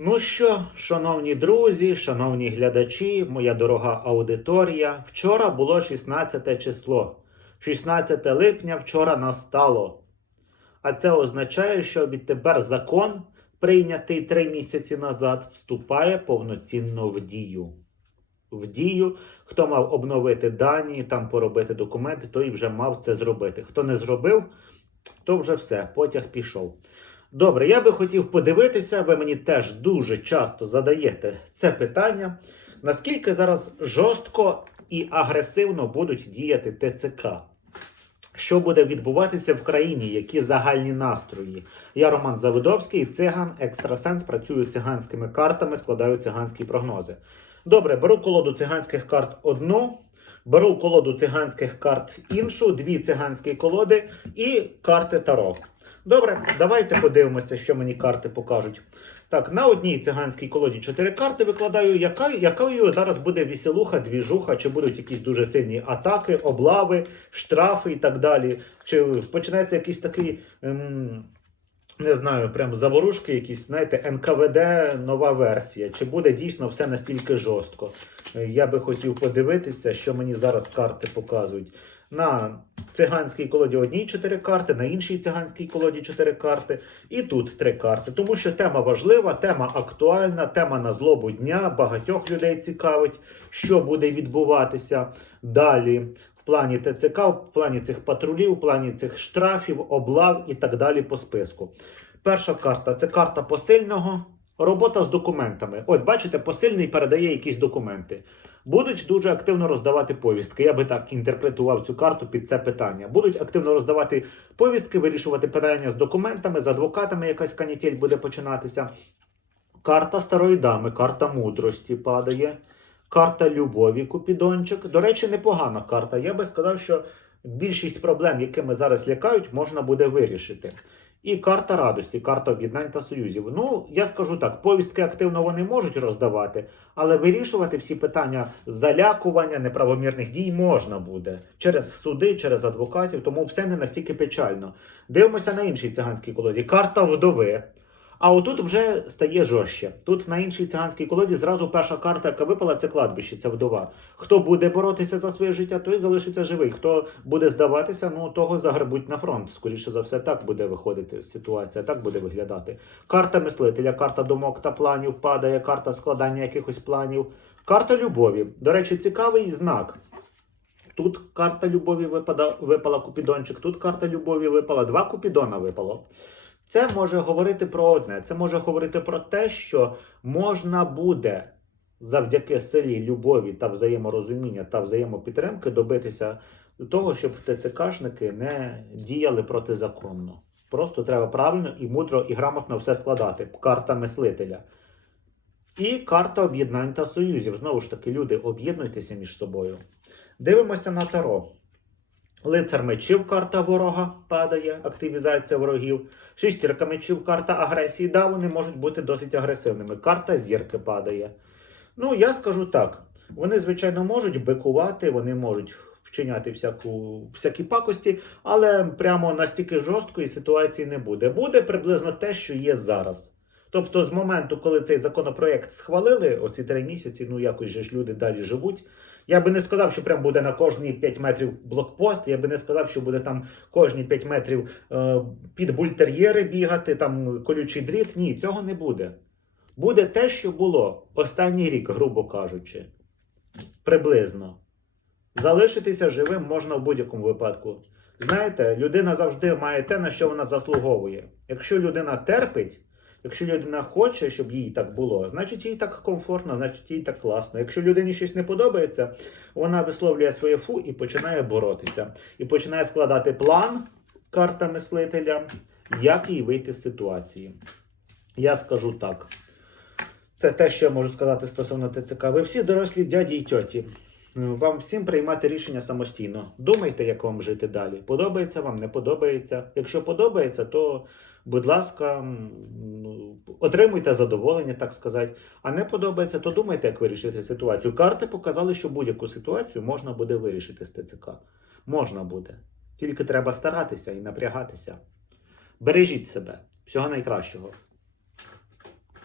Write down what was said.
Ну що, шановні друзі, шановні глядачі, моя дорога аудиторія. Вчора було 16 число. 16 липня вчора настало. А це означає, що відтепер закон, прийнятий три місяці назад, вступає повноцінно в дію. В дію, хто мав обновити дані, там поробити документи, той вже мав це зробити. Хто не зробив, то вже все, потяг пішов. Добре, я би хотів подивитися, ви мені теж дуже часто задаєте це питання. Наскільки зараз жорстко і агресивно будуть діяти ТЦК? Що буде відбуватися в країні? Які загальні настрої? Я Роман Завидовський, циган, екстрасенс, працюю з циганськими картами, складаю циганські прогнози. Добре, беру колоду циганських карт одну, беру колоду циганських карт іншу, дві циганські колоди і карти Таро. Добре, давайте подивимося, що мені карти покажуть. Так, на одній циганській колоді чотири карти викладаю. Яка, зараз буде веселуха, двіжуха, чи будуть якісь дуже сильні атаки, облави, штрафи і так далі. Чи почнеться якийсь такий. Ем, не знаю, прям заворушки, якісь, знаєте, НКВД нова версія. Чи буде дійсно все настільки жорстко? Е, Я би хотів подивитися, що мені зараз карти показують. На циганській колоді одній 4 карти, на іншій циганській колоді 4 карти, і тут 3 карти. Тому що тема важлива, тема актуальна, тема на злобу дня. Багатьох людей цікавить, що буде відбуватися далі. В плані ТЦК, в плані цих патрулів, в плані цих штрафів, облав і так далі по списку. Перша карта це карта посильного. Робота з документами. От, бачите, посильний передає якісь документи. Будуть дуже активно роздавати повістки. Я би так інтерпретував цю карту під це питання. Будуть активно роздавати повістки, вирішувати питання з документами, з адвокатами якась канітель буде починатися. Карта старої дами, карта мудрості падає. Карта любові, Купідончик. До речі, непогана карта. Я би сказав, що більшість проблем, якими зараз лякають, можна буде вирішити. І карта радості, карта об'єднань та союзів. Ну, я скажу так, повістки активно вони можуть роздавати, але вирішувати всі питання залякування, неправомірних дій можна буде через суди, через адвокатів, тому все не настільки печально. Дивимося на іншій циганській колоді. Карта вдови. А отут вже стає жорстче. Тут на іншій циганській колоді зразу перша карта, яка випала, це кладбище, це вдова. Хто буде боротися за своє життя, той залишиться живий. Хто буде здаватися, ну того загребуть на фронт. Скоріше за все, так буде виходити ситуація, так буде виглядати. Карта мислителя, карта думок та планів падає, карта складання якихось планів, карта любові. До речі, цікавий знак. Тут карта любові випада, випала купідончик, тут карта любові випала, два купідона випало. Це може говорити про одне. Це може говорити про те, що можна буде завдяки силі любові та взаєморозуміння та взаємопідтримки добитися того, щоб ТЦКшники не діяли протизаконно. Просто треба правильно і мудро і грамотно все складати. Карта мислителя. І карта об'єднань та союзів. Знову ж таки, люди, об'єднуйтеся між собою. Дивимося на Таро. Лицар мечів карта ворога падає, активізація ворогів. Шістірка мечів карта агресії. Да, вони можуть бути досить агресивними. Карта зірки падає. Ну, я скажу так: вони, звичайно, можуть бикувати, вони можуть вчиняти всяку, всякі пакості, але прямо настільки жорсткої ситуації не буде. Буде приблизно те, що є зараз. Тобто, з моменту, коли цей законопроект схвалили, оці три місяці, ну якось же ж люди далі живуть. Я би не сказав, що прям буде на кожні 5 метрів блокпост. Я би не сказав, що буде там кожні 5 метрів е, під бультер'єри бігати, там колючий дріт. Ні, цього не буде. Буде те, що було останній рік, грубо кажучи. Приблизно. Залишитися живим можна в будь-якому випадку. Знаєте, людина завжди має те, на що вона заслуговує. Якщо людина терпить, якщо людина хоче, щоб їй так було, значить їй так комфортно, значить їй так класно. Якщо людині щось не подобається, вона висловлює своє фу і починає боротися. І починає складати план карта мислителя, як їй вийти з ситуації. Я скажу так. Це те, що я можу сказати стосовно ТЦК. Ви всі дорослі дяді і тьоті. Вам всім приймати рішення самостійно. Думайте, як вам жити далі. Подобається вам, не подобається. Якщо подобається, то, будь ласка, ну, отримуйте задоволення, так сказати. А не подобається, то думайте, як вирішити ситуацію. Карти показали, що будь-яку ситуацію можна буде вирішити з ТЦК. Можна буде. Тільки треба старатися і напрягатися. Бережіть себе. Всього найкращого.